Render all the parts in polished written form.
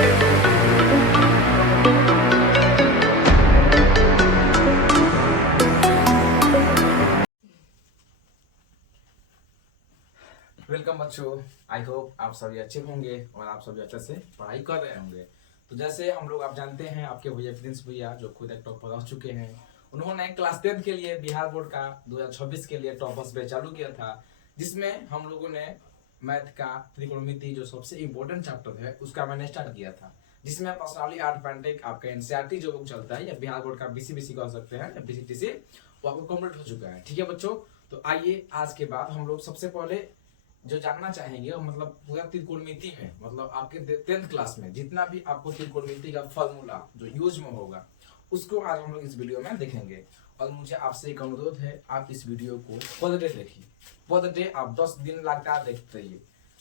Welcome बच्चों, I hope आप सभी अच्छे होंगे और आप सभी अच्छे से पढ़ाई कर रहे होंगे। तो जैसे हम लोग आप जानते हैं, आपके भैया प्रिंस भैया जो खुद एक टॉपर रह चुके हैं, उन्होंने क्लास 10 के लिए बिहार बोर्ड का 2026 के लिए टॉपर्स बैच चालू किया था, जिसमें हम लोगों ने मैथ का त्रिकोणमिति जो सबसे इम्पोर्टेंट चैप्टर है उसका मैंने स्टार्ट किया था, जिसमें पर्सनली आर्थमेटिक आपका एनसीईआरटी जो बुक चलता है या बिहार बोर्ड का बीसीबीसी कह सकते हैं या बीसीटीसी, वो आपको कंप्लीट हो चुका है। ठीक है बच्चों, तो आइए आज के बाद हम लोग सबसे पहले जो जानना चाहेंगे मतलब पूरा त्रिकोणमिति में, मतलब आपके 10th क्लास में जितना भी आपको त्रिकोणमिति का फॉर्मूला जो यूज में होगा उसको आज हम लोग इस वीडियो में देखेंगे। और मुझे आपसे एक अनुरोध है, आप इस वीडियो को पर डे देखिए, पर डे आप 10 दिन लगातार देखते रहिए।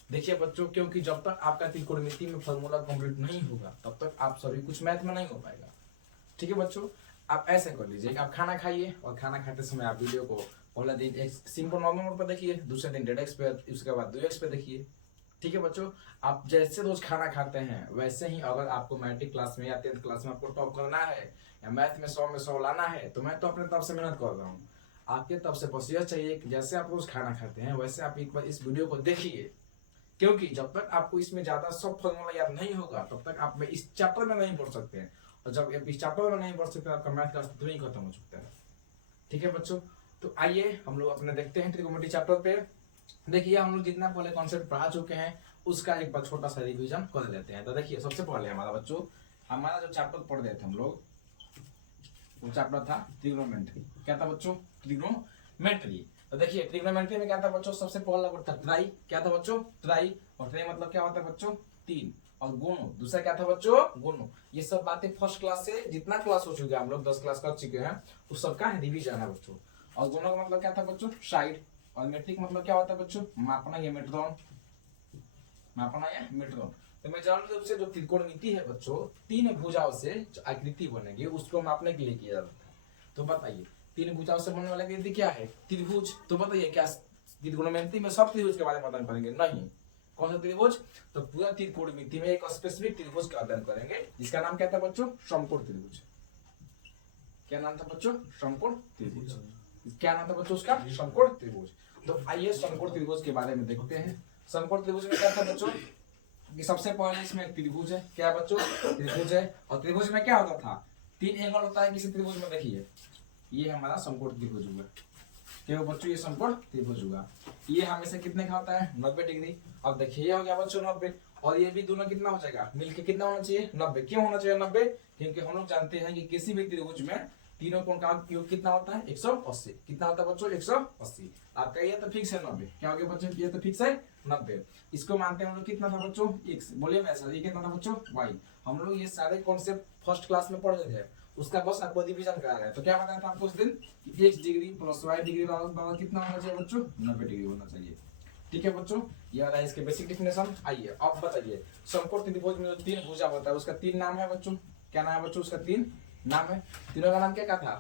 देखिए बच्चों, क्योंकि जब तक आपका त्रिकोणमिति में फॉर्मूला कंप्लीट नहीं होगा तब तक आप सभी कुछ मैथ में नहीं हो पाएगा। ठीक है बच्चों, आप ऐसे कर लीजिए कि आप खाना खाइए और खाना खाते समय आप वीडियो को पहला दिन एक सिंपल नॉर्मल मोड पर देखिए, दूसरे दिन 1.5x पे, उसके बाद 2x पे देखिए। ठीक है बच्चों, आप जैसे रोज खाना खाते हैं वैसे ही अगर आपको मैट्रिक क्लास में या 10th क्लास में आपको टॉप करना है या मैथ में 100 में 100 लाना है, तो मैं तो अपने तरफ से मेहनत कर रहा हूँ। आपके तरफ से बस यह चाहिए कि जैसे आप रोज खाना खाते हैं वैसे आप एक बार इस वीडियो को देखिए, क्योंकि जब तक आपको इसमें ज्यादा सब फॉर्मूला याद नहीं होगा तब तक आप इस चैप्टर में नहीं पढ़ सकते हैं, और जब इस चैप्टर में नहीं पढ़ सकते आपका मैथ का अस्तित्व ही खत्म हो चुका है। ठीक है बच्चों, तो आइए हम लोग अपने देखते हैं त्रिकोणमिति चैप्टर पे। देखिए हम लोग जितना पहले कॉन्सेप्ट पढ़ा चुके हैं उसका एक बार छोटा सा रिवीजन कर लेते हैं। तो देखिए सबसे पहले हमारा बच्चों, हमारा जो चैप्टर पढ़ रहे थे हम लोग, वो चैप्टर था ट्रिग्नोमेट्री। क्या था बच्चों? ट्रिग्नोमेट्री। तो देखिए ट्रिग्नोमेट्री में क्या था बच्चों, सबसे पहला वर्ड था ट्राई। क्या था बच्चों? ट्राई। और ट्राई मतलब क्या होता है बच्चों? 3। और गुणो दूसरा क्या था बच्चों? गुणो। ये सब बातें फर्स्ट क्लास से जितना क्लास हो चुका है, हम लोग 10 क्लास कर चुके हैं, उस सबका रिवीजन है बच्चों। और गुणों का मतलब क्या था बच्चों? साइड। और मेट्रिक मतलब क्या होता है बच्चों? मापना या मेट्रोन। मापना या मेट्रोन। तो मेजॉरिटी रूप से जो त्रिकोणमिति है बच्चों, 3 भुजाओं से जो आकृति बनेगी उसको मापने के लिए किया जाता है। तो बताइए 3 भुजाओं से बनने वाला आकृति क्या है? त्रिभुज। तो बताइए क्या त्रिकोणमिति में सब त्रिभुज के बारे में अध्ययन करेंगे? नहीं। कौन सा त्रिभुज? तो पूरा त्रिकोणमिति में एक स्पेसिफिक त्रिभुज का अध्ययन करेंगे, जिसका नाम क्या था बच्चों? समकोण त्रिभुज। क्या नाम था बच्चों? समकोण त्रिभुज। क्या नाम था बच्चों उसका? समकोण त्रिभुज। तो आइए समकोण त्रिभुज के बारे में देखते हैं। समकोण त्रिभुज में क्या था बच्चों कि सबसे पहले इसमें एक त्रिभुज है। क्या बच्चों? त्रिभुज है। और त्रिभुज में क्या होता था? 3 एंगल होता है किसी त्रिभुज में। देखिए ये हमारा समकोण त्रिभुज हुआ। क्या बच्चों? ये समकोण त्रिभुज हुआ। ये हमेशा कितने का होता है? 90 डिग्री। अब देखिए ये हो गया बच्चों 90, और ये भी दोनों कितना हो जाएगा मिलके? कितना होना चाहिए? 90। क्यों होना चाहिए 90? क्योंकि हम लोग जानते हैं कि किसी भी त्रिभुज में तीनों कोण का योग कितना होता है? 180। कितना होता है बच्चों? 180। आपका ये तो फिक्स है 90। क्या हो गया बच्चों? ये तो फिक्स है 90। इसको मानते हैं हम लोग कितना था बच्चों? x। बोलिए वैसा ये कितना था बच्चों? y। हम लोग ये सारे कॉन्सेप्ट फर्स्ट क्लास में पढ़ रहे थे, उसका बस आपको रिवीजन करा रहे हैं। तो क्या बताया था आपको उस दिन कि x degree plus y degree बराबर कितना होना चाहिए बच्चों? 90 डिग्री होना चाहिए। ठीक है बच्चों, ये वाला इसके बेसिक डेफिनेशन। आइए अब बताइए समकोण त्रिभुज में जो 3 भुजा होता है उसका 3 नाम है बच्चों। क्या नाम है बच्चों? उसका 3 नाम है। तीनों का नाम क्या क्या था?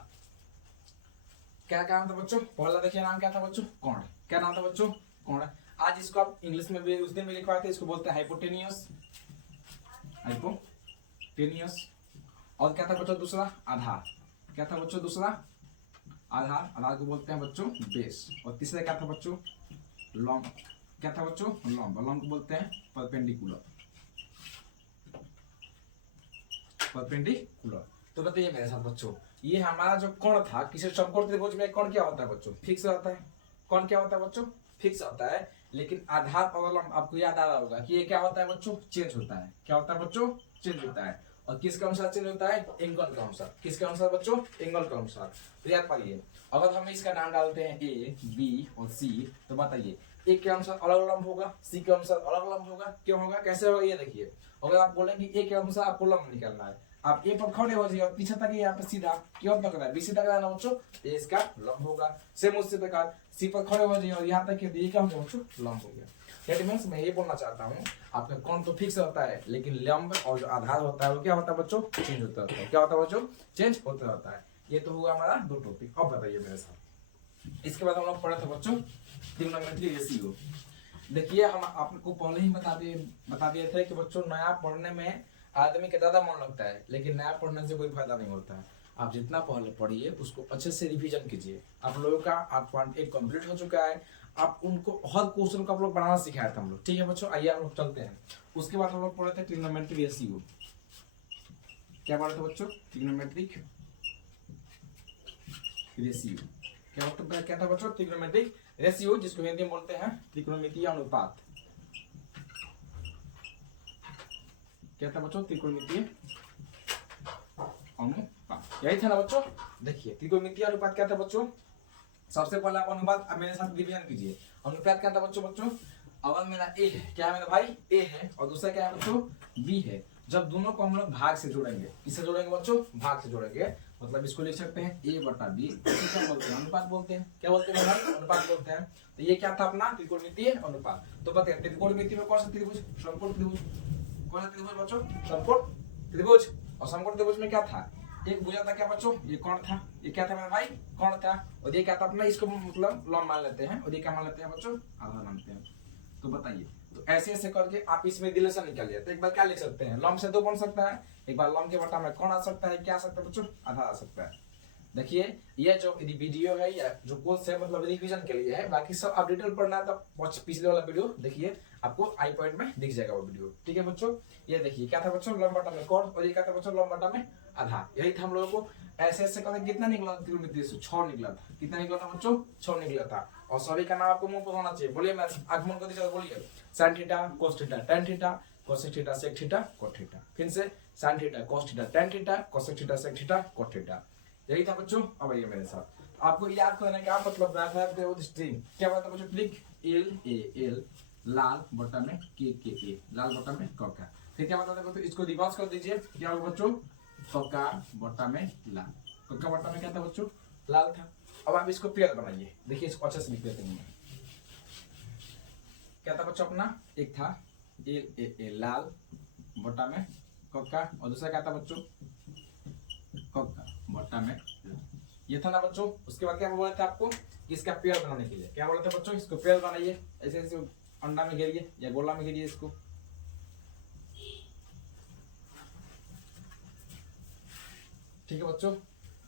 क्या क्या नाम था बच्चों? पहला देखिए नाम क्या था बच्चों? कोण। क्या नाम था बच्चों? कोण। आज इसको आप इंग्लिश में भी उस दिन भी लिखवाए थे, इसको बोलते हैं हाइपोटेनियस। हाइपोटेनियस। और क्या था बच्चों दूसरा? आधार। क्या था बच्चों दूसरा? आधार। आधार को बोलते हैं बच्चों बेस। और तीसरा क्या था बच्चों? लंब। क्या था बच्चों? लंब। लंब को बोलते हैं परपेंडिकुलर। परपेंडिकुलर। तो बताइए मेरे साथ बच्चों, ये हमारा जो कोण था, किसी समकोण त्रिभुज में कोण क्या होता है बच्चों? फिक्स रहता है। कोण क्या होता है बच्चों? फिक्स होता है। लेकिन आधार और लंब आपको याद आ रहा होगा कि ये क्या होता है बच्चों? चेंज होता है। क्या होता है बच्चों? चेंज होता है। और किसके अनुसार चेंज होता है? एंगल के अनुसार। किसके अनुसार बच्चों? एंगल के अनुसार। तो याद पाइए, अगर हम इसका नाम डालते हैं ए, बी और सी, तो बताइए ए के अनुसार अलग लंब होगा, सी के अनुसार अलग लंब होगा। क्यों होगा? कैसे होगा? ये देखिए, अगर आप बोलेंगे ए के अनुसार आपको लंब निकालना है, आप ए पर खड़े हो जाइए और पीछे तक यहाँ पे सीधा क्यों तक रहा है? बी सी तक रहना बच्चों, ए इसका लंब होगा। सेम उसी प्रकार सी पर खड़े हो जाइए और यहाँ तक ये क्या होगा बच्चों? लंब हो गया। मैं ये बोलना चाहता हूँ, आपका कोण तो फिक्स होता है लेकिन लंब और जो आधार होता है वो क्या होता है बच्चों? चेंज होता रहता है। क्या होता है बच्चों? चेंज होता रहता है। ये तो हुआ हमारा 2 टॉपिक। अब बताइए मेरे साथ, इसके बाद हम लोग पढ़े थे बच्चों ट्रिग्नोमेट्री रेशियो। देखिए हम आपको पहले ही बता दिए थे कि बच्चों नया पढ़ने में आदमी का ज्यादा मन लगता है, लेकिन नया पढ़ने से कोई फायदा नहीं होता है। आप जितना पहले पढ़िए उसको अच्छे से रिवीजन कीजिए। आप लोगों का आप पार्ट 1 कंप्लीट हो चुका है। आप उनको हर क्वेश्चन को आप लोग बनाना सिखाया था हम लोग, ठीक है बच्चों। आइए हम लोग चलते हैं। उसके बाद हम लोग पढ़े थे ट्रिग्नोमेट्रिक रेशियो। क्या पढ़े थे बच्चों? Trigonometric ratio. क्या था बच्चों? ट्रिग्नोमेट्रिक रेशियो, जिसको हिंदी में बोलते हैं त्रिकोणमितीय अनुपात। क्या था बच्चों? त्रिकोणमितीय अनुपात, यही था ना बच्चों। देखिए त्रिकोणमितीय अनुपात क्या था बच्चों? सबसे पहले आप अनुपात मेरे साथ डिवीजन कीजिए। अनुपात क्या था बच्चों? अगर मेरा ए है, क्या है मेरा भाई? ए है, और दूसरा क्या है बच्चों? बी है। जब दोनों को हम लोग भाग से जोड़ेंगे, किससे जोड़ेंगे बच्चों? भाग से जोड़ेंगे, मतलब इसको लिख सकते हैं ए बटा बी। क्या बोलते हैं? अनुपात बोलते हैं। क्या बोलते हैं भाई? अनुपात बोलते हैं। तो ये क्या था अपना? त्रिकोणमितीय अनुपात। तो बताइए त्रिकोणमिति में कौन सा त्रिभुज? समकोण त्रिभुज। कौन सा त्रिभुज बच्चों? समकोण त्रिभुज। और समकोण त्रिभुज में क्या था? एक भुजा था क्या बच्चों? ये कोण था। ये क्या था मेरा भाई? कोण था। और ये क्या था अपना? इसको मतलब लंब मान लेते हैं, और ये क्या मान लेते हैं बच्चों? आधा मानते हैं। तो बताइए, तो ऐसे ऐसे करके आप इसमें रिलेशन निकालिए। तो एक बार क्या लिख सकते हैं? लंब से 2 बन सकता है, एक बार लंब के बटा में कौन आ सकता है? क्या आ सकता है बच्चों? आधा आ सकता है। देखिए ये जो वीडियो है या जो कोर्स है मतलब रिवीजन के लिए है, बाकी सब आप डिटेल पढ़ना है तो पिछले वाला वीडियो देखिए, आपको आई पॉइंट में दिख जाएगा वो वीडियो, ठीक है बच्चों। ये देखिए क्या था बच्चों? लंब बटा में कोण, और ये क्या था बच्चों? लंब बटा में आधा। यही था हम लोगों को। ऐसे ऐसे करके कितना निकला? त्रिकोणमितीय से 6 निकला था। कितना निकला था बच्चों? 6 निकला था। और सभी का नाम आपको मुंह पर होना चाहिए। बोलिए, मैं आगमन कर दीजिए, बोलिए। sin theta cos theta tan theta cosec theta sec theta cot theta. फिर से sin theta cos theta tan theta cosec theta sec theta cot theta. यही था बच्चों। अब आइए मेरे साथ, आपको याद करने का मतलब है स्ट्रिंग। क्या बात है बच्चों? क्लिक एल ए एल, लाल बटा में के ए, लाल बटा में क का। फिर क्या बताते बच्चों? इसको रिवर्स कर दीजिए। क्या होगा बच्चों? क का बटा में लाल। क का बटा में क्या था बच्चों? लाल था। अब आप इसको पेयर बनाइए। देखिए इसको अच्छे से लिख देते हैं। क्या था बच्चों अपना? एक था एल ए ए, लाल बटा में क का, और दूसरा क्या था बच्चों? क का बटा में लाल। ये था ना बच्चों। उसके बाद क्या बोला था आपको? इसका पेयर बनाने के लिए क्या बोला था बच्चों? इसको पेयर बनाइए। ऐसे ऐसे अंडा में घेरिए या गोला में घेरिए इसको। ठीक है बच्चों।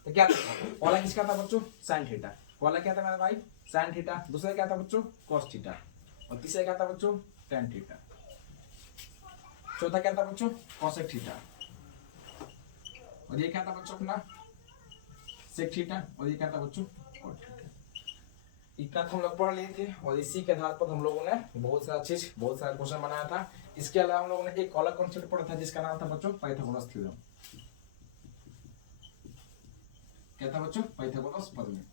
तो क्या था? पहला किसका था बच्चों? Sine theta. पहला क्या था मेरा भाई? Sine theta. दूसरा क्या था बच्चों? Cos theta. और तीसरा क्या था बच्चों? Tan theta. चौथा क्या था बच्चों? Cosec theta. और ये क्या था बच्चों अपना? Sec theta. और ये क्या था बच्चों? Cot theta. इतना हम लोग पढ़ लिए थे, और इसी के आधार पर हम लोगों ने बहुत सारा चीज, बहुत सारा क्वेश्चन बनाया था। इसके अलावा हम लोगों ने एक अलग कॉन्सेप्ट पढ़ा था जिसका नाम था बच्चों पाइथागोरस थ्योरम। क्या था बच्चों? पाइथागोरस प्रमेय।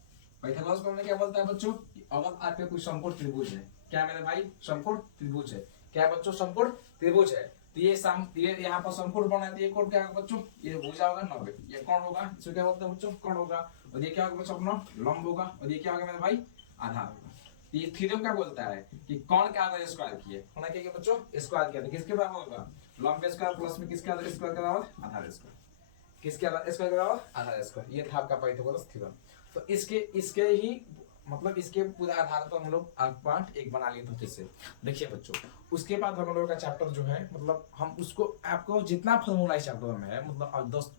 पाइथागोरस प्रमेय क्या बोलता है बच्चों? अगर आपके कोई समकोण त्रिभुज है, क्या मेरे भाई? समकोण त्रिभुज है। क्या है बच्चों? समकोण त्रिभुज है। तो ये यहाँ पर समकोण बना है, तो ये कोण क्या होगा बच्चों? ये भुजा होगा 90। ये कोण होगा, इसको क्या बोलते हैं बच्चों? कोण होगा। और ये क्या होगा बच्चों? अपना लंब होगा। और ये क्या होगा मेरे भाई? आधा होगा। ये थ्योरम क्या बोलता है कि कोण का आधा स्क्वायर किए, होना क्या बच्चों? स्क्वायर किया, तो किसके बराबर होगा? लंब स्क्वायर प्लस में किसके आधा स्क्वायर के बराबर? आधा स्क्वायर। किसके आधा स्क्वायर के बराबर? आधा स्क्वायर। ये था आपका पाइथागोरस थ्योरम। तो इसके ही मतलब इसके पूरा आधार पर हम लोग पार्ट 1 बना लिए थे फिर से। देखिए बच्चों, उसके बाद हम लोगों का चैप्टर जो है मतलब हम उसको आपको जितना फॉर्मूला इस चैप्टर में है, मतलब अब 10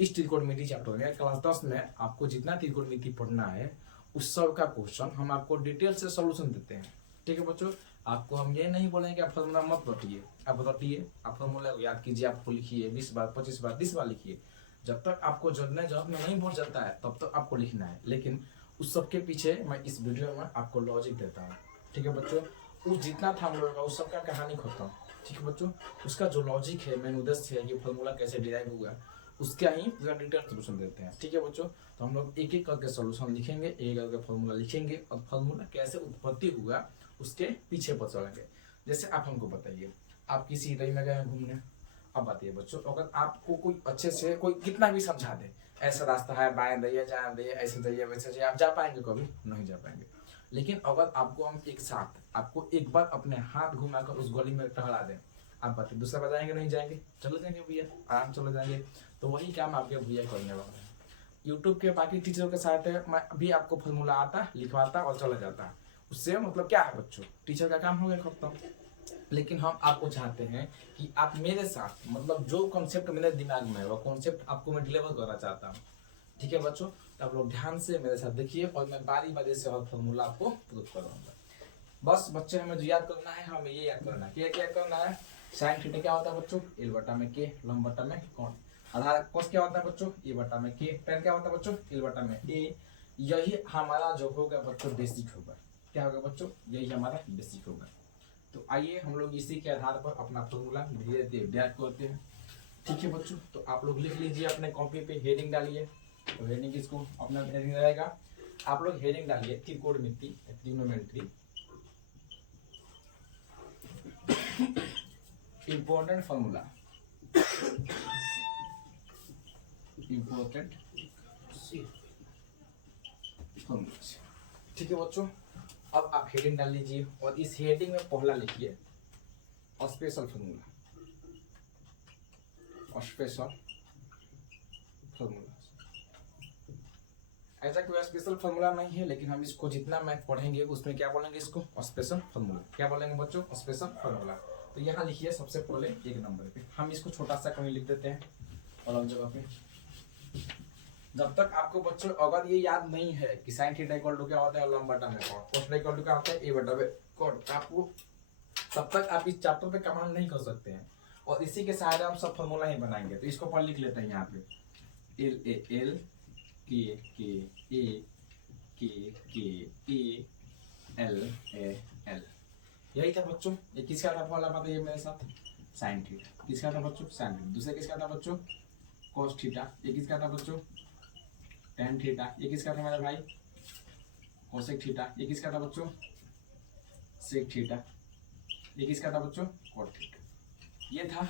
इस त्रिकोणमिति चैप्टर में क्लास 10 में आपको जितना त्रिकोणमिति पढ़ना है उस सब का क्वेश्चन हम आपको डिटेल से सॉल्यूशन देते हैं। ठीक है बच्चों, आपको हम ये नहीं बोलेंगे कि आप फॉर्मूला मत रटिए, आप रटिए, आप फॉर्मूला याद कीजिए, आपको लिखिए 20 बार 25 बार 30 बार लिखिए। जब तक आपको जरूरत में नहीं पहुंच जाता है तब तक आपको लिखना है। लेकिन उस सब के पीछे मैं इस वीडियो में आपको लॉजिक देता हूँ। ठीक है बच्चों, उस जितना था हम लोगों का उस सब का कहानी खत्म। ठीक है बच्चों, उसका जो लॉजिक है, मेन उद्देश्य है कि फॉर्मूला कैसे डिराइव हुआ, उसका ही पूरा डिटेल सोल्यूशन देते हैं। ठीक है बच्चों, तो हम लोग एक एक करके सोल्यूशन लिखेंगे, एक करके फॉर्मूला लिखेंगे, और फॉर्मूला कैसे उत्पत्ति हुआ उसके पीछे पर चलेंगे। जैसे आप हमको बताइए, आप किसी दही में गए घूमने, अब बताइए बच्चों, अगर आपको कोई अच्छे से कोई कितना भी समझा दे, ऐसा रास्ता है, बाएं जाइए, जाएं जाइए, ऐसे जाइए, वैसे जाइए, आप जा पाएंगे? कभी नहीं जा पाएंगे। लेकिन अगर आपको हम एक साथ आपको एक बार अपने हाथ घुमाकर उस गली में टहला दें, आप बताइए दूसरा बार जाएंगे नहीं जाएंगे? चले जाएंगे भैया, आराम चले जाएंगे। तो वही काम आपके भैया करने वाले हैं। यूट्यूब के बाकी टीचरों के साथ मैं भी आपको फॉर्मूला आता, लिखवाता और चला जाता। उससे मतलब क्या है बच्चों, टीचर का काम हो गया खत्म। लेकिन हम आपको चाहते हैं कि आप मेरे साथ मतलब जो कॉन्सेप्ट मेरे दिमाग में है वो कॉन्सेप्ट आपको मैं डिलीवर करना चाहता हूँ। ठीक है बच्चों, तो आप लोग ध्यान से मेरे साथ देखिए और मैं बारी बारी से हर फॉर्मूला आपको प्रूव करूंगा। बस बच्चे हमें जो याद करना है हमें ये याद करना है, क्या करना है। साइन थीटा क्या होता है बच्चों, एल बटा में के, लंब बटा में कौन, आधार कोस क्या होता है बच्चों, ए बटा में के, टेन क्या होता है बच्चों, एल बटा में ए। यही हमारा जो होगा बच्चों बेसिक होगा। क्या होगा बच्चों, यही हमारा बेसिक होगा। तो आइए हम लोग इसी के आधार पर अपना फॉर्मूला धीरे धीरे अभ्यास करते हैं। ठीक है बच्चों, तो आप लोग लिख लीजिए अपने कॉपी पे, हेडिंग डालिए। तो हेडिंग इसको अपना हेडिंग रहेगा, आप लोग हेडिंग डालिए त्रिकोणमिति, trigonometry, important formula, important formula. ठीक है बच्चों, अब आप हेडिंग डाल लीजिए और इस हेडिंग में पहला लिखिए स्पेशल फॉर्मूला, स्पेशल फॉर्मूला। ऐसा कोई स्पेशल फॉर्मूला नहीं है, लेकिन हम इसको जितना मैथ पढ़ेंगे उसमें क्या बोलेंगे, इसको स्पेशल फॉर्मूला। क्या बोलेंगे बच्चों, स्पेशल फॉर्मूला। तो यहाँ लिखिए सबसे पहले एक नंबर पे, हम इसको छोटा सा कहीं लिख देते हैं अलग जगह पे। जब तक आपको बच्चों अगर ये याद नहीं है कि साइन थीटा इक्वल टू क्या होता है, लंब बटा में cot, cos theta equal to क्या होता है, ए बटा में कॉट, आपको तब तक आप इस चैप्टर पे कमाल नहीं कर सकते हैं। और इसी के सहारे हम सब फॉर्मूला ही बनाएंगे। तो इसको पर लिख लेते हैं यहाँ पे, एल ए एल, के ए, के ए, एल ए एल। यही था बच्चों। ये किसका था वाला बात है, ये मेरे साथ साइन थीटा। किसका था बच्चों, साइन थीटा। दूसरा किसका था बच्चों, कोस थीटा। ये किसका था बच्चों, टेन थीटा। ये किसका था मेरे भाई, कोसेक थीटा। ये किसका था बच्चों, सेक थीटा। ये किसका था बच्चों, कॉट थीटा। ये था।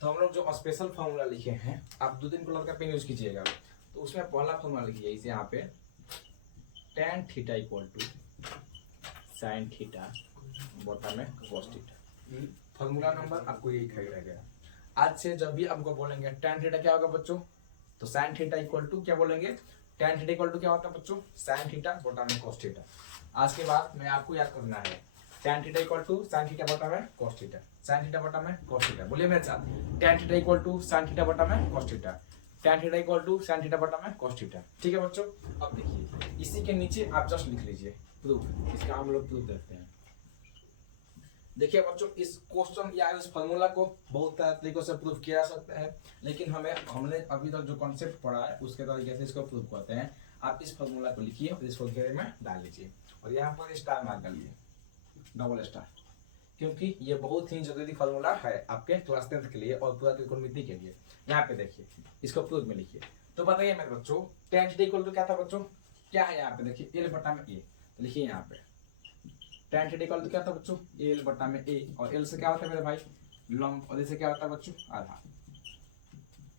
तो हम लोग जो स्पेशल फॉर्मूला लिखे हैं, आप 2-3 कलर का पेन यूज कीजिएगा। तो उसमें पहला फॉर्मूला लिखिए इसे यहाँ पे, tan theta equal to sine theta बटा में कोस थीटा। फॉर्मूला नंबर आपको यही खाई रह गया। आज से जब भी आपको बोलेंगे टेन थीटा क्या होगा बच्चों, तो साइन थीटा इक्वल टू क्या बोलेंगे, टेन थीटा इक्वल टू क्या होता है बच्चों, साइन थीटा बटा में कोस थीटा। आज के बाद में आपको याद करना है, tan theta equal to sine theta बटा में कोस थीटा, साइन थीटा बटा में कोस थीटा। बोलिए मेरे साथ, tan theta equal to sine theta बटा में cos theta, tan theta equal to sine theta बटा में कोस थीटा। ठीक है बच्चों, अब देखिए इसी के नीचे आप जस्ट लिख लीजिए प्रूफ। इसका हम लोग प्रूफ देखते हैं। देखिए बच्चों, इस क्वेश्चन या इस फॉर्मूला को बहुत तरीकों से प्रूफ किया जा सकता है, लेकिन हमने अभी तक जो कॉन्सेप्ट पढ़ा है उसके तरीके से इसको प्रूफ करते हैं। आप इस फॉर्मूला को लिखिए और इसको घेरे में डाल लीजिए और यहाँ पर स्टार मार्क डालिए, डबल स्टार, क्योंकि ये बहुत ही जरूरी फॉर्मूला है आपके क्लास 10th के लिए और पूरा त्रिकोणमिति के लिए। यहाँ पे देखिए, इसको प्रूफ में लिखिए। तो बताइए मेरे बच्चों, टेन थीटा इक्वल टू क्या था बच्चों, क्या है यहाँ पे देखिए, एल बटा में ए। तो लिखिए यहाँ पे टेन थीटा इक्वल टू क्या था बच्चों, एल बटा में ए, और एल से क्या होता है मेरे भाई, लंब, और इसे क्या होता है बच्चों, आधार।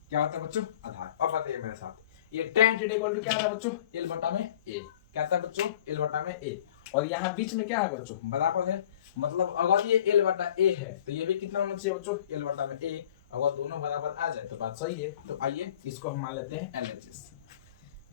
क्या होता है बच्चों, आधार। अब बताइए मेरे साथ, ये टेन थीटा इक्वल टू क्या था बच्चों, एल बटा में ए। क्या था बच्चों, एल बटा में ए, और यहाँ बीच में क्या है बच्चों, बराबर है। मतलब अगर ये एल बटा ए है तो ये भी कितना होना चाहिए बच्चों, एल बटा में ए। अगर दोनों बराबर आ जाए तो बात सही है। तो आइए इसको हम मान लेते हैं LHS।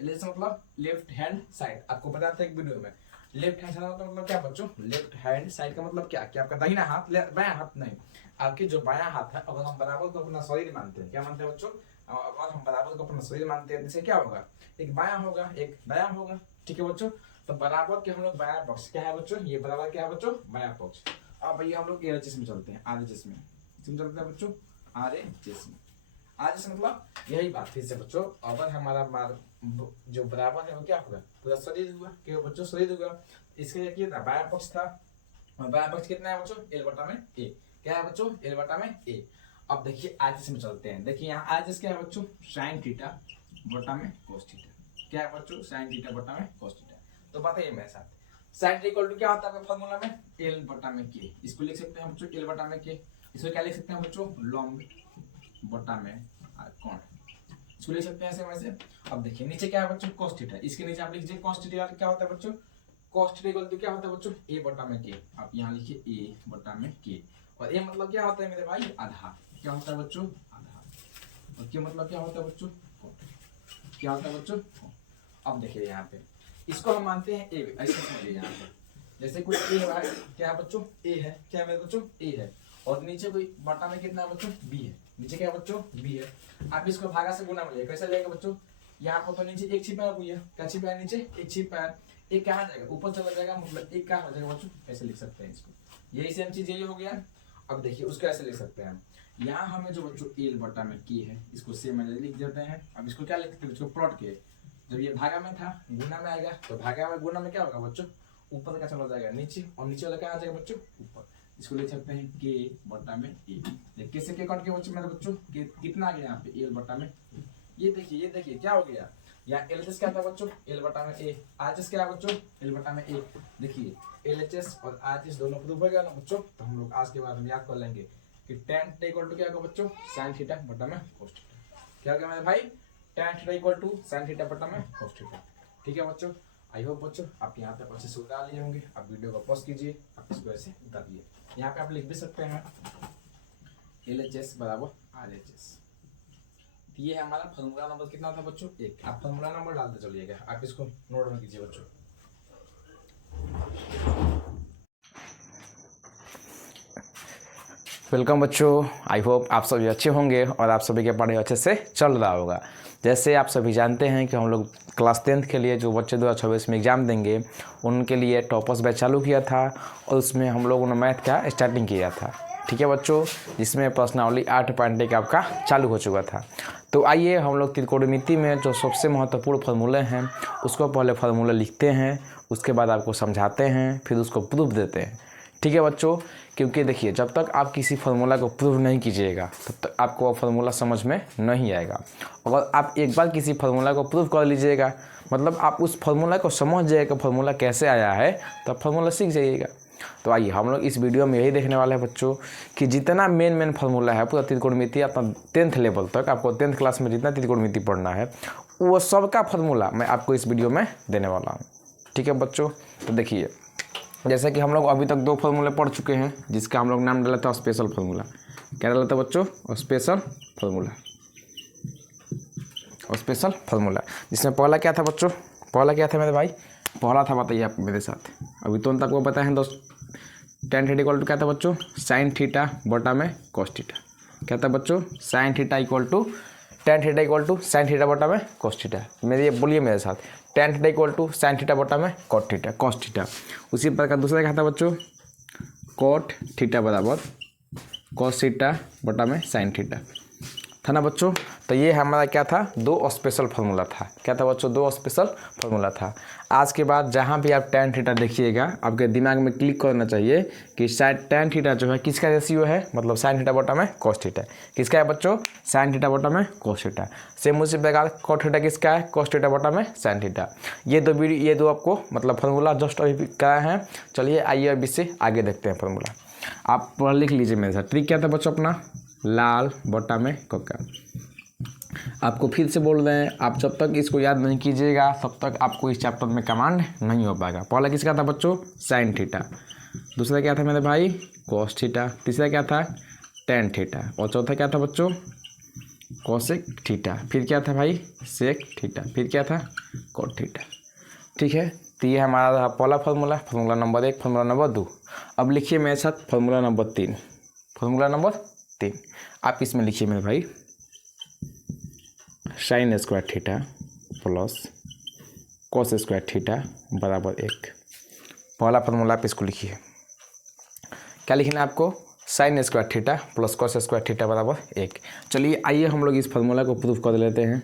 LHS मतलब लेफ्ट हैंड साइड। आपको बताते हैं एक वीडियो में, लेफ्ट हैंड साइड का मतलब क्या बच्चों, लेफ्ट हैंड साइड का मतलब क्या, कि आपका दाहिना हाथ, बायां हाथ नहीं, आपके जो बायां हाथ है, अगर हम बराबर को अपना शरीर मानते हैं, क्या मानते हैं बच्चों, अगर हम बराबर को अपना शरीर मानते हैं, जैसे क्या होगा, एक बायां होगा एक दायां होगा। ठीक है बच्चों, तो बराबर के हम लोग बायां पक्ष क्या है बच्चों, ये बराबर क्या है बच्चों, बायां पक्ष। अब भैया हम लोग LHS में चलते हैं, RHS में चलते हैं बच्चों, RHS में। RHS मतलब यही बात फिर से बच्चों, अगर हमारा जो बराबर है वो क्या होगा, पूरा शरीर हुआ, क्या बच्चों, शरीर हुआ। इसके लिए क्या था, बायां पक्ष था, और बायां पक्ष कितना है बच्चों, एल बटा में ए। क्या है बच्चों, एल बटा में ए। अब देखिए RHS में चलते हैं। देखिए यहाँ RHS क्या है बच्चों, साइन थीटा बटा में कोस थीटा। क्या है बच्चों, साइन थीटा बटा में कोस थीटा। तो बताइए मेरे साथ, साइन थीटा इक्वल टू क्या होता है फॉर्मूला में, एल बटा में के। इसको लिख सकते हैं बच्चों, एल बटा में के। इसको क्या लिख सकते हैं बच्चों, लंब बटा में कोण। इसको लिख सकते हैं ऐसे वैसे। अब देखिए नीचे क्या है बच्चों, cos थीटा। इसके नीचे आप लिख दीजिए cos थीटा क्या होता है बच्चों, cos थीटा इक्वल टू क्या होता है बच्चों, a बटा में k। आप यहाँ लिखिए a बटा में k, और a मतलब क्या होता है मेरे भाई, आधार। क्या होता है बच्चों, आधार। और k मतलब क्या होता है बच्चों, क्या होता है बच्चों। अब देखिए यहाँ पे इसको हम मानते हैं a, ऐसे समझिए यहाँ पे, जैसे कोई a है, क्या है बच्चों, a है, क्या है मेरे बच्चों, a है, और नीचे कोई बटा में कितना है बच्चों, बी है। नीचे क्या है बच्चों, बी है। आप इसको भागा से गुना मिलेगा, कैसे लेगा बच्चों, यहाँ पर तो नीचे एक छिपा है भैया, क्या छिपा है, नीचे एक छिपा है, एक कहाँ जाएगा, ऊपर चला जाएगा, मतलब एक कहाँ हो जाएगा बच्चों, ऐसे लिख सकते हैं इसको। यही सेम चीज यही हो गया। अब देखिए उसको ऐसे लिख सकते हैं, यहाँ हमें जो बच्चों एल बटा में की है, इसको सेम लिख देते हैं। अब इसको क्या लिखते हैं, इसको प्लॉट के, जब ये भागा में था गुना में आएगा, तो भागा में गुना में क्या होगा बच्चों, ऊपर का चला जाएगा नीचे, और नीचे वाला क्या आ जाएगा बच्चों, ऊपर। इसको लिख सकते हैं के बटा में ए। कैसे के कट के बच्चों, मेरे बच्चों कितना आ गया यहाँ पे, एल बटा में। ये देखिए क्या हो गया, यहाँ एल एच एस क्या था बच्चों, एल बटा में ए। आर एच क्या है बच्चों, एल बटा में ए। देखिए एल एच एस और आर एच एस दोनों प्रूफ हो गया ना बच्चों। तो हम लोग आज के बाद में याद कर लेंगे कि tan थीटा इक्वल टू क्या होगा बच्चों, sin थीटा बटा में cos थीटा। क्या हो गया मेरे भाई, tan theta equal to sin theta बटा में cos थीटा। ठीक है बच्चों, आई होप बच्चों आप यहाँ तक अच्छे से उतार लिए होंगे। आप वीडियो को पॉज कीजिए, आप इसको ऐसे उतारिए। यहाँ पे आप लिख भी सकते हैं LHS बराबर RHS। ये हमारा फॉर्मूला नंबर कितना था बच्चों, 1। आप फॉर्मूला नंबर डालते चलिएगा, आप इसको नोट में कीजिए बच्चों। वेलकम बच्चों, आई होप आप सभी अच्छे होंगे और आप सभी के पढ़ाई अच्छे से चल रहा होगा। जैसे आप सभी जानते हैं कि हम लोग क्लास 10th के लिए जो बच्चे 2026 में एग्ज़ाम देंगे उनके लिए टॉपर्स बैच चालू किया था, और उसमें हम लोगों ने मैथ का स्टार्टिंग किया था। ठीक है बच्चों, जिसमें प्रश्नावली 8.1 आपका चालू हो चुका था। तो आइए हम लोग त्रिकोणमिति में जो सबसे महत्वपूर्ण फार्मूले हैं उसको पहले फार्मूला लिखते हैं, उसके बाद आपको समझाते हैं, फिर उसको प्रूफ देते हैं। ठीक है बच्चों, क्योंकि देखिए जब तक आप किसी फार्मूला को प्रूव नहीं कीजिएगा तब तक आपको वो फार्मूला समझ में नहीं आएगा। अगर आप एक बार किसी फार्मूला को प्रूव कर लीजिएगा, मतलब आप उस फार्मूला को समझ जाइएगा फार्मूला कैसे आया है, तब फार्मूला सीख जाइएगा। तो आइए हम लोग इस वीडियो में यही देखने वाले हैं बच्चों कि जितना मेन फार्मूला है पूरा त्रिकोणमिति अपना 10th लेवल तक, आपको 10th क्लास में जितना त्रिकोणमिति पढ़ना है वो सबका फार्मूला मैं आपको इस वीडियो में देने वाला हूँ। ठीक है बच्चों, तो देखिए जैसे कि हम लोग अभी तक 2 फार्मूले पढ़ चुके हैं, जिसका हम लोग नाम डाला था स्पेशल फार्मूला। क्या डाला था बच्चों, स्पेशल फार्मूला। और स्पेशल फार्मूला जिसमें पहला क्या था बच्चों, पहला क्या था मेरे भाई, पहला था बताइए आप मेरे साथ, अभी तुरंत आपको पता है दोस्त। tan थीटा इक्वल टू क्या था बच्चों, sin थीटा बटा में cos थीटा। क्या था बच्चों, sin theta equal to tan theta equal to sin theta बटा में cos थीटा। मेरे बोलिए मेरे साथ, tan theta equal to sin theta बटा में cot थीटा, cos थीटा। उसी प्रकार दूसरा क्या था बच्चों, cot थीटा बराबर cos थीटा बटा में sin थीटा था ना बच्चों। तो ये हमारा क्या था, 2 स्पेशल फार्मूला था। क्या था बच्चों, 2 स्पेशल फार्मूला था। आज के बाद जहाँ भी आप tan थीटा देखिएगा आपके दिमाग में क्लिक करना चाहिए कि tan थीटा जो है किसका रेशियो है, मतलब sin थीटा बटा में cos थीटा। किसका है बच्चों, sin थीटा बटा में cos थीटा। सेम उसी प्रकार cot थीटा किसका है, cos थीटा बटा में sin थीटा। ये दो आपको मतलब फार्मूला जस्ट अभी कराए हैं। चलिए आइए अब इससे आगे देखते हैं फार्मूला। आप लिख लीजिए मेरे साथ। ट्रिक क्या था बच्चों अपना, लाल बटा में कक्का। आपको फिर से बोल रहे हैं, आप जब तक इसको याद नहीं कीजिएगा तब तक आपको इस चैप्टर में कमांड नहीं हो पाएगा। पहला किसका था बच्चों, sin थीटा। दूसरा क्या था मेरे भाई, cos थीटा। तीसरा क्या था, tan थीटा। और चौथा क्या था बच्चों, cosec थीटा। फिर क्या था भाई, sec थीटा। फिर क्या था, cot थीटा। ठीक है, तो ये हमारा पहला formula, formula number 1, formula number 2। अब लिखिए मेरे साथ फार्मूला नंबर 3। फार्मूला नंबर 3 आप इसमें लिखिए मेरे भाई, sin square theta plus cos square theta बराबर 1। पहला फार्मूला आप इसको लिखिए। क्या लिखना है आपको, sin square theta plus cos square theta बराबर 1। चलिए आइए हम लोग इस फार्मूला को प्रूफ कर लेते हैं,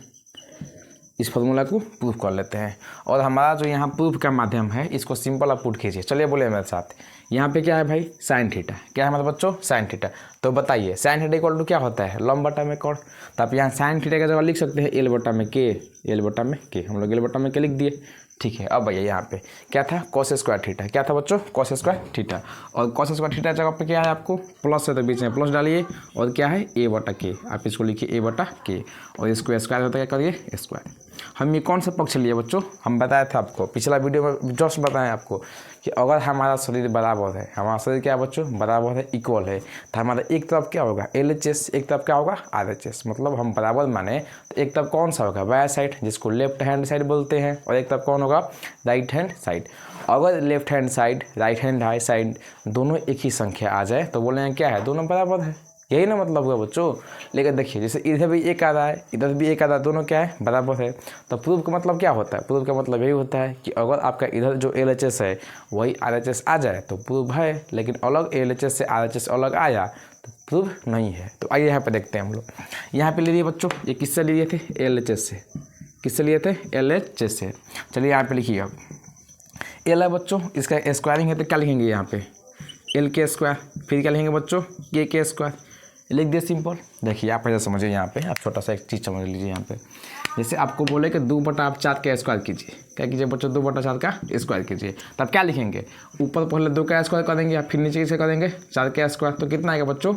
इस फार्मूला को प्रूफ कर लेते हैं। और हमारा जो यहाँ प्रूफ का माध्यम है इसको सिंपल आप पुट कीजिए। चलिए बोले मेरे साथ, यहाँ पे क्या है भाई, sin थीटा। क्या है मतलब बच्चों, sin थीटा। तो बताइए sin थीटा इक्वल टू क्या होता है, लंब बटा में कॉट। तो आप यहाँ sin थीटा का जगह लिख सकते हैं L बटा में K, L बटा में K। हम लोग L बटा में K लिख दिए। ठीक है, अब भैया यहाँ पे क्या था, cos स्क्वायर थीटा। क्या था बच्चों, cos स्क्वायर थीटा। और cos स्क्वायर थीटा जगह पे क्या है आपको, प्लस है तो बीच में प्लस डालिए, और क्या है A बटा K। आप इसको लिखिए A बटा K, और स्क्वायर स्क्वायर होता है क्या करिए स्क्वायर। हम ये कौन सा पक्ष लिए बच्चों, हम बताया था आपको पिछला वीडियो में, जस्ट बताएं आपको कि अगर हमारा शरीर बराबर है, हमारा शरीर क्या है बच्चों, बराबर है, इक्वल है, तो हमारा एक तरफ क्या होगा LHS, एक तरफ क्या होगा RHS। मतलब हम बराबर माने तो एक तरफ कौन सा होगा, बाया साइड, जिसको लेफ्ट हैंड साइड बोलते हैं, और एक तरफ कौन होगा, राइट हैंड साइड। अगर left hand side, right hand side दोनों एक ही संख्या आ जाए तो बोलेंगे क्या है, दोनों बराबर है, यही ना मतलब हुआ बच्चों। लेकिन देखिए जैसे इधर भी एक आ रहा है, इधर भी एक आ रहा है, दोनों क्या है, बराबर है। तो प्रूफ का मतलब क्या होता है, प्रूफ का मतलब यही होता है कि अगर आपका इधर जो LHS है वही RHS आ जाए तो प्रूफ है, लेकिन अलग LHS से RHS अलग आया तो प्रूफ नहीं है। तो आइए यहाँ पे देखते हैं हम लोग। यहाँ पे ले लिए बच्चों, ये किससे लिए थे, LHS से। किससे लिए थे, LHS से। चलिए यहाँ पे लिखिए अब L है बच्चों, इसका स्क्वायरिंग है तो क्या लिखेंगे यहाँ पे, L के स्क्वायर, फिर क्या लिखेंगे बच्चों, K के स्क्वायर, लिख दिए सिंपल। देखिए आप ऐसा समझिए, यहाँ पे आप छोटा सा एक चीज़ समझ लीजिए। यहाँ पे जैसे आपको बोले कि 2/4 का स्क्वायर कीजिए, क्या कीजिए बच्चों, 2/4 का स्क्वायर कीजिए, तब क्या लिखेंगे, ऊपर पहले 2 का स्क्वायर कर देंगे, फिर नीचे किसे कर देंगे, 4 का स्क्वायर। तो कितना आएगा बच्चों,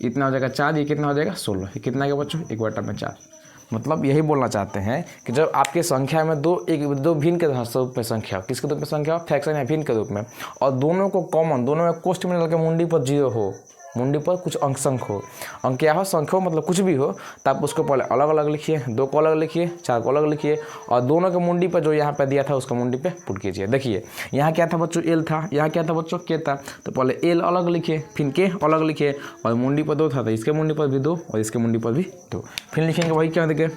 इतना हो जाएगा 4, ये कितना हो जाएगा 16, ये कितना आएगा बच्चों, 1/4। मतलब यही बोलना चाहते हैं कि जब आपके संख्या में दो भिन्न के रूप में संख्या हो, किसके रूप में संख्या हो, फ्रैक्शन या भिन्न के रूप में, और दोनों को कॉमन, दोनों में कोष्ठ में डाल के मुंडी पर 0 हो, मुंडी पर कुछ अंक संख्या हो, अंक क्या हो, संख्या हो, मतलब कुछ भी हो, तो आप उसको पहले अलग अलग लिखिए, 2 को अलग लिखिए, 4 को अलग लिखिए, और दोनों के मुंडी पर जो यहाँ पे दिया था उसको मुंडी पे पुट कीजिए। देखिए यहाँ क्या था बच्चों, L था, यहाँ क्या था बच्चों, K था, तो पहले L अलग लिखिए, फिर K अलग लिखिए, और मुंडी पर 2 था तो इसके मुंडी पर भी 2 और इसके मुंडी पर भी 2। फिर लिखेंगे वही क्या देखिए,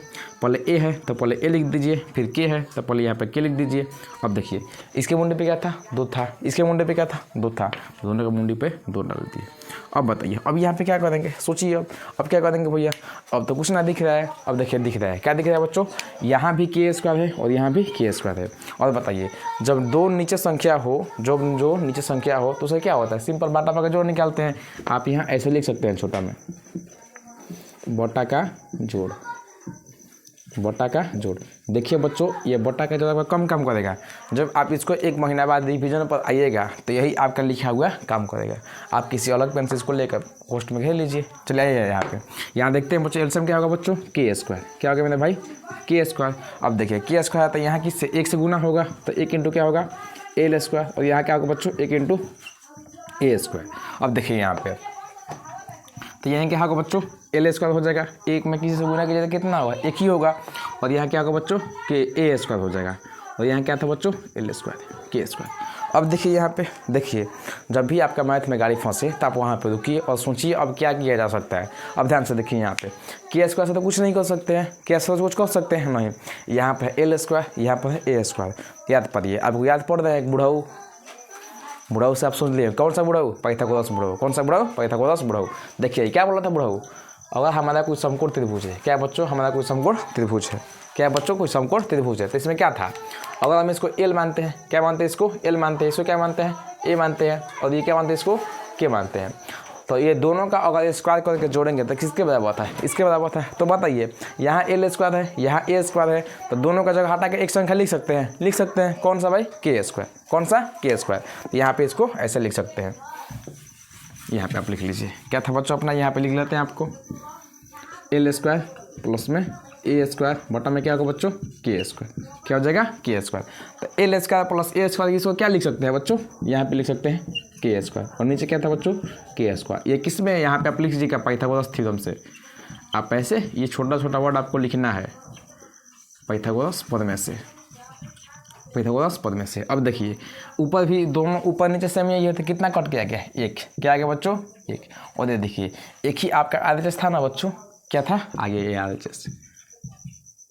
पहले A है तो पहले A लिख दीजिए, फिर K है तो पहले यहाँ पे K लिख दीजिए। अब देखिए इसके मुंडे पे क्या था, 2 था, इसके मुंडे पे क्या था, 2 था, दोनों के मुंडी पे 2 डाल दिए। अब बताइए अब यहाँ पे क्या करेंगे, सोचिए अब क्या करेंगे भैया, अब तो कुछ ना दिख रहा है। अब देखिए दिख रहा है, क्या दिख रहा है बच्चों, यहाँ भी K स्क्वायर है और यहाँ भी K स्क्वायर है। और बताइए जब दो नीचे संख्या हो, जो नीचे संख्या हो तो उसे क्या होता है, सिंपल बाटा का जोड़ निकालते हैं। आप यहाँ ऐसे लिख सकते हैं, छोटा में बटा का जोड़, बटा का जोड़। देखिए बच्चों ये बटा का जोड़ आपका कम काम करेगा, जब आप इसको 1 महीना बाद रिवीजन पर आइएगा तो यही आपका लिखा हुआ काम करेगा। आप किसी अलग पेन से इसको लेकर पोस्ट में घेर लीजिए। चलिए आइए यहाँ पे, यहाँ देखते हैं बच्चों एलसीएम क्या होगा बच्चों, K स्क्वायर। क्या होगा मेरे भाई, K स्क्वायर। अब देखिए K स्क्वायर तो यहाँ किससे 1 से गुना होगा तो 1 इंटू क्या होगा, L स्क्वायर, और यहाँ क्या होगा बच्चों 1 इंटू A स्क्वायर। अब देखिए यहाँ पे तो यहाँ क्या होगा बच्चों, L स्क्वायर हो जाएगा, 1 में किसी से गुना कीजिए तो कितना होगा, 1 ही होगा, और यहाँ क्या होगा बच्चों कि A स्क्वायर हो जाएगा, और यहाँ क्या था बच्चों L स्क्वायर, K स्क्वायर। अब देखिए यहाँ पे, देखिए जब भी आपका मैथ में गाड़ी फंसे तो आप वहाँ पे रुकिए और सोचिए अब क्या किया जा सकता है। अब ध्यान से देखिए यहाँ पे K स्क्वायर से तो कुछ नहीं कर सकते हैं, K स्क्वायर से कुछ कर सकते हैं नहीं, यहाँ पे है L स्क्वायर, यहाँ पर है A स्क्वायर। याद पड़िए, आपको याद पड़ रहा है एक बुढ़ाऊ से आप सुन लिए, कौन सा बुढ़ाऊ, पाइथागोरस बुढ़ाऊ। कौन सा बुढ़ाऊ, पाइथागोरस बुढ़ाऊ। देखिए क्या बोला था बुढ़ाऊ, अगर हमारा कोई समकोण त्रिभुज है, क्या बच्चों हमारा कोई समकोण त्रिभुज है, क्या बच्चों कोई समकोण त्रिभुज है, तो इसमें क्या था, अगर हम इसको L मानते हैं, क्या मानते हैं इसको L मानते हैं, इसको क्या मानते हैं A मानते हैं, और ये क्या मानते हैं इसको K मानते हैं, तो ये दोनों का अगर स्क्वायर करके जोड़ेंगे तो किसके बराबर था, इसके बराबर था। तो बताइए यहाँ L स्क्वायर है, यहाँ A स्क्वायर है, तो दोनों का जगह हटा के एक संख्या लिख सकते हैं, कौन सा भाई, K स्क्वायर। कौन सा, K स्क्वायर। तो यहाँ पे इसको ऐसे लिख सकते हैं, यहाँ पे आप लिख लीजिए, क्या था बच्चों अपना, यहाँ पे लिख लेते हैं आपको L स्क्वायर प्लस में A स्क्वायर बटा में क्या होगा बच्चों, K स्क्वायर। क्या हो जाएगा, K स्क्वायर। तो L square plus A square इसको क्या लिख सकते हैं बच्चों, यहाँ पे लिख सकते हैं K स्क्वायर, और नीचे क्या था बच्चों K स्क्वायर। ये किस में, यहाँ पे आप लिख लीजिएगा पाइथागोरस थ्योरम से। आप ऐसे ये छोटा छोटा वर्ड आपको लिखना है पाइथागोरस प्रमेय से, पाइथागोरस प्रमेय से। अब देखिए ऊपर भी दोनों ऊपर नीचे सेम यही है, तो कितना कट गया, क्या 1, क्या आ गया बच्चों 1। और ये देखिए एक ही आपका RHS था ना बच्चों, क्या था आगे ये RHS।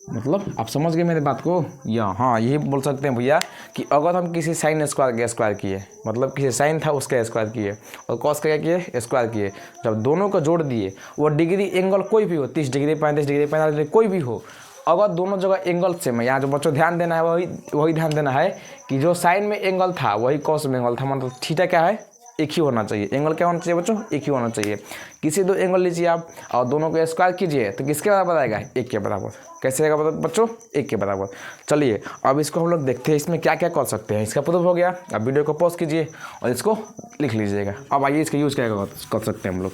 मतलब आप समझ गए मेरे बात को, या हाँ यही बोल सकते हैं भैया कि अगर हम किसी साइन स्क्वायर का स्क्वायर किए, मतलब किसी साइन था उसका स्क्वायर किए, और कॉस का क्या किए स्क्वायर किए, जब दोनों को जोड़ दिए वो डिग्री एंगल कोई भी हो, 30 डिग्री 35 डिग्री 45 डिग्री कोई भी हो, अगर दोनों जगह एंगल सेम है, यहाँ जो बच्चों ध्यान देना है वही ध्यान देना है कि जो साइन में एंगल था वही कॉस में एंगल था, मतलब थीटा क्या है एक ही होना चाहिए, एंगल क्या होना चाहिए बच्चों एक ही होना चाहिए। किसी दो एंगल लीजिए आप और दोनों को स्क्वायर कीजिए तो किसके बराबर आएगा, 1 के बराबर। कैसे आएगा बच्चों, 1 के बराबर। चलिए अब इसको हम लोग देखते हैं इसमें क्या क्या कर सकते हैं। इसका प्रूफ हो गया, अब वीडियो को पॉज कीजिए और इसको लिख लीजिएगा। अब आइए इसका यूज़ क्या कर सकते हैं हम लोग।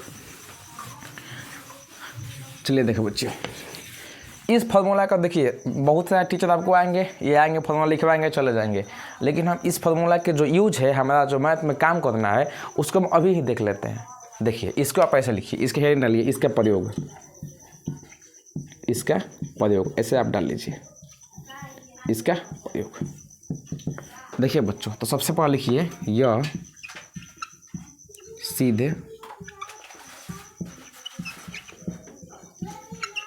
चलिए देखो बच्चे, इस फार्मूला का देखिए बहुत सारे टीचर आपको आएंगे, ये आएंगे फार्मूला लिखवाएंगे चले जाएंगे, लेकिन हम इस फार्मूला के जो यूज है, हमारा जो मैथ में काम करना है, उसको हम अभी ही देख लेते हैं। देखिए इसको आप ऐसे लिखिए, इसके हेडिंग डालिए, इसका प्रयोग ऐसे आप डाल लीजिए, इसका प्रयोग। देखिए बच्चों, तो सबसे पहले लिखिए यह सीधे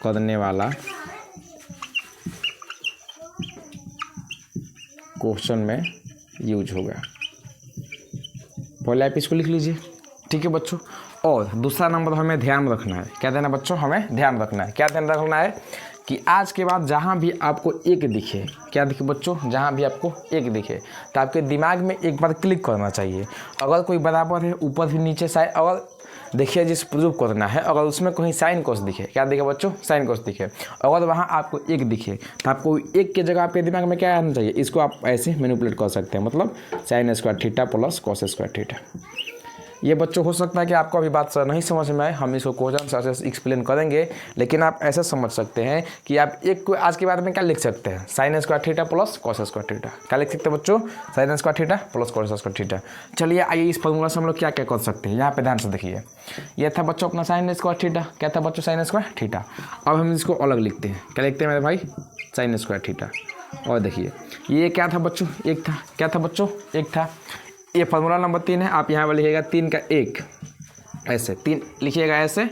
करने वाला क्वेश्चन में यूज होगा। पहले आप इसको लिख लीजिए, ठीक है बच्चों। और दूसरा नंबर हमें ध्यान रखना है, क्या देना बच्चों, हमें ध्यान रखना है, क्या ध्यान रखना है कि आज के बाद जहाँ भी आपको एक दिखे, क्या दिखे बच्चों, जहाँ भी आपको एक दिखे तो आपके दिमाग में एक बार क्लिक करना चाहिए। अगर कोई बराबर है ऊपर भी नीचे साइड, अगर देखिए जिस प्रूव करना है, अगर उसमें कहीं साइन कोस दिखे, क्या दिखे बच्चों, साइन कोस दिखे, अगर वहाँ आपको एक दिखे तो आपको एक के जगह आपके दिमाग में क्या आना चाहिए, इसको आप ऐसे मैनिपुलेट कर सकते हैं, मतलब sign square theta plus cos square theta. ये बच्चों हो सकता है कि आपको अभी बात नहीं समझ में आए, हम इसको क्वेश्चन से एक्सप्लेन करेंगे, लेकिन आप ऐसे समझ सकते हैं कि आप एक को आज के बाद में क्या लिख सकते हैं, sign square theta plus cos square theta. क्या लिख सकते हैं बच्चों, sine square theta plus cos square theta. चलिए आइए इस फॉर्मूला से हम लोग क्या क्या कर सकते हैं, यहाँ पे ध्यान से देखिए। ये था बच्चों अपना साइन स्क्वायर थीटा, क्या था बच्चों, साइन स्क्वायर थीटा। अब हम इसको अलग लिखते हैं, क्या लिखते हैं मेरे भाई, साइन स्क्वायर थीटा। और देखिए ये क्या था बच्चों, एक था, क्या था बच्चों, एक था। ये फार्मूला नंबर 3 है, आप यहाँ पर लिखिएगा 3 का 1, ऐसे 3 लिखिएगा ऐसे,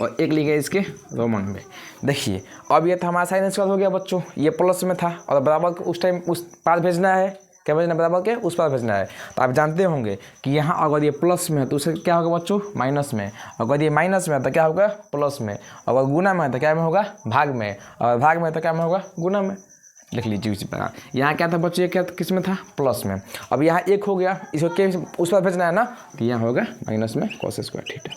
और 1 लिखिएगा इसके रोमन में। देखिए अब ये था हमारा साइन स्क्वायर हो गया बच्चों, ये प्लस में था और बराबर के उस टाइम उस पार भेजना है, क्या भेजना, बराबर के उस पार भेजना है। तो आप जानते होंगे कि यहाँ अगर ये प्लस में है तो उससे क्या होगा बच्चों, माइनस में। अगर ये माइनस में है तो क्या होगा, प्लस में। अगर गुना में है तो क्या में होगा, भाग में। और भाग में है तो क्या में होगा, गुना में। लिख लीजिए उसी प्रकार। यहाँ क्या था बच्चों, ये क्या किस में था, प्लस में। अब यहाँ 1 हो गया, इसको क्या उस पर भेजना है ना, तो यहाँ होगा माइनस में कॉस स्क्वायर थीटा,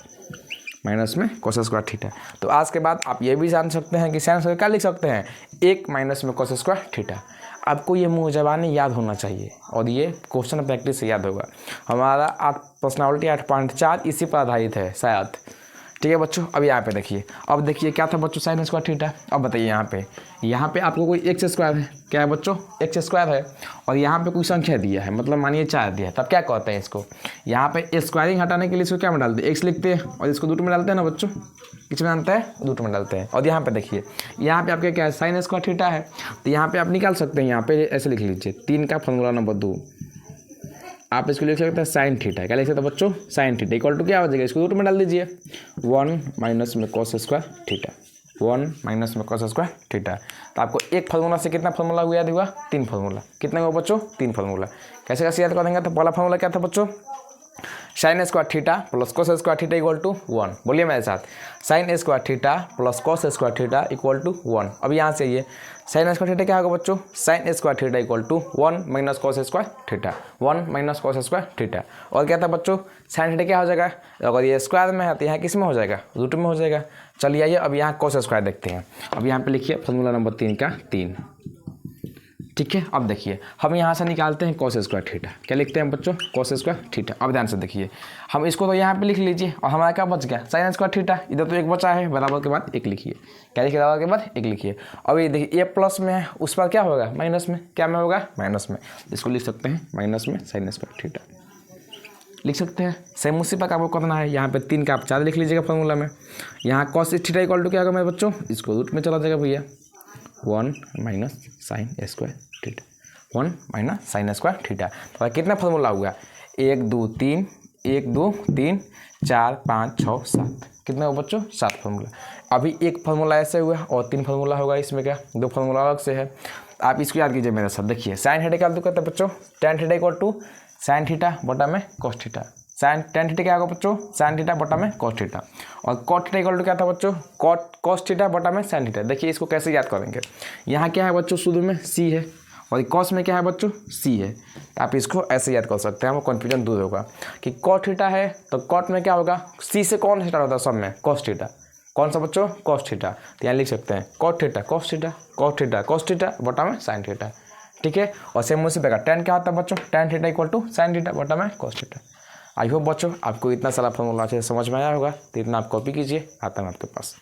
माइनस में कॉस स्क्वायर थीटा। तो आज के बाद आप ये भी जान सकते हैं कि साइन स्क्वायर क्या लिख सकते हैं, 1 माइनस में कॉस स्क्वायर थीटा। आपको ये मुँह ज़बानी याद होना चाहिए और ये क्वेश्चन प्रैक्टिस से याद होगा। हमारा पर्सनालिटी 8.4 इसी पर आधारित है शायद, ठीक है बच्चों। अब यहाँ पे देखिए, अब देखिए क्या था बच्चों, साइन स्क्वायर थीटा। अब बताइए यहाँ पे आपको कोई एक्स स्क्वायर है, क्या है बच्चों, एक्स स्क्वायर है, और यहाँ पे कोई संख्या दिया है, मतलब मानिए 4 दिया है, तब क्या कहते हैं इसको, यहाँ पे स्क्वायरिंग हटाने के लिए इसको क्या में डालते हैं, एक्स लिखते हैं और इसको रूट में डालते हैं ना बच्चों, किस में डालते हैं, रूट में डालते हैं। और यहाँ पे देखिए, यहाँ पे आपके क्या है, साइन स्क्वायर थीटा है, तो यहाँ पे आप निकाल सकते हैं, यहाँ पे ऐसे लिख लीजिए 3 का फॉर्मूला नंबर 2, आप इसको लिख सकते हैं साइन थीटा। क्या लिख सकते हैं बच्चों, साइन थीटा इक्वल टू क्या हो जाएगा, इसको रूट में डाल दीजिए 1 माइनस में कॉस स्क्वायर थीटा, 1 माइनस में कॉस स्क्वायर थीटा। तो आपको एक फार्मूला से कितना फार्मूला हुआ याद हुआ, 3 फार्मूला। कितना हुआ बच्चों, 3 फार्मूला। कैसे कैसे याद कर देंगे, तो पहला फार्मूला क्या था बच्चों, sine square theta plus cos square theta equal to 1। बोलिए मेरे साथ, sine square theta plus cos square theta equal to 1। अब यहाँ से ये साइन स्क्वायर थीटा क्या होगा बच्चों, sine square theta equal to 1 minus cos square theta, 1 minus cos square theta. और क्या था बच्चों, साइन थीटा क्या हो जाएगा, अगर ये स्क्वायर में है तो यहाँ किस में हो जाएगा, रूट में हो जाएगा। चलिए आइए अब यहाँ कॉस स्क्वायर देखते हैं। अब यहाँ पे लिखिए फॉर्मूला नंबर 3 का 3, ठीक है। अब देखिए हम यहाँ से निकालते हैं कॉस स्क्वायर थीटा। क्या लिखते हैं बच्चों, कॉस स्क्वायर थीटा। अब ध्यान से देखिए, हम इसको तो यहाँ पे लिख लीजिए और हमारा क्या बच गया, साइन स्क्वायर थीटा। इधर तो 1 बचा है, बराबर के बाद 1 लिखिए। क्या लिखिए, बराबर के बाद 1 लिखिए। अब ये देखिए ये प्लस में है, उस पर क्या होगा, माइनस में। क्या में होगा, माइनस में। इसको लिख सकते हैं माइनस में साइन स्क्वायर थीटा लिख सकते हैं। सेम उसी पर आपको करना है। यहाँ पे 3 का आप 4 लिख लीजिएगा फॉर्मूला में। यहाँ कॉस थीटा इक्वल टू क्या होगा मेरे बच्चों, इसको रूट में चला जाएगा भैया, 1 minus sign square theta, 1 minus sign square theta. तो कितना फार्मूला हुआ, 1 2 3, 1 2 3 4 5 6 7, कितना हुआ बच्चों, 7 फार्मूला। अभी एक फार्मूला ऐसे हुआ और 3 फार्मूला होगा इसमें, क्या 2 फार्मूला अलग से है। आप इसको याद कीजिए मेरे साथ। देखिए साइन थीटा क्या कहते हैं बच्चों, tan theta equal to sine theta बटा में कॉस थीटा। tan थीटा क्या होगा बच्चों, साइन थीटा बटा में कॉस थीटा। और कॉट थीटा इक्वल टू क्या था बच्चों, कॉस थीटा बटा में साइन थीटा। देखिए इसको कैसे याद करेंगे, यहाँ क्या है बच्चों, शुरू में c है और कॉस में क्या है बच्चों, c है। आप इसको ऐसे याद कर सकते हैं, आपको कन्फ्यूजन दूर होगा कि कॉट थीटा है तो कॉट में क्या होगा, c से कौन स्टार्ट होता है सब में, कॉस थीटा। कौन सा बच्चों, कॉस थीटा। तो यहाँ लिख सकते हैं cot theta cos theta, cot theta cos theta बटा में साइन थीटा, ठीक है। और सेम उसी प्रकार tan क्या होता है बच्चों, tan theta equal to sine theta बटा में कॉस थीटा। आई होप बच्चों आपको इतना सारा फॉर्मूला अच्छे से समझ में आया होगा, तो इतना आप कॉपी कीजिए, आता है आपके पास।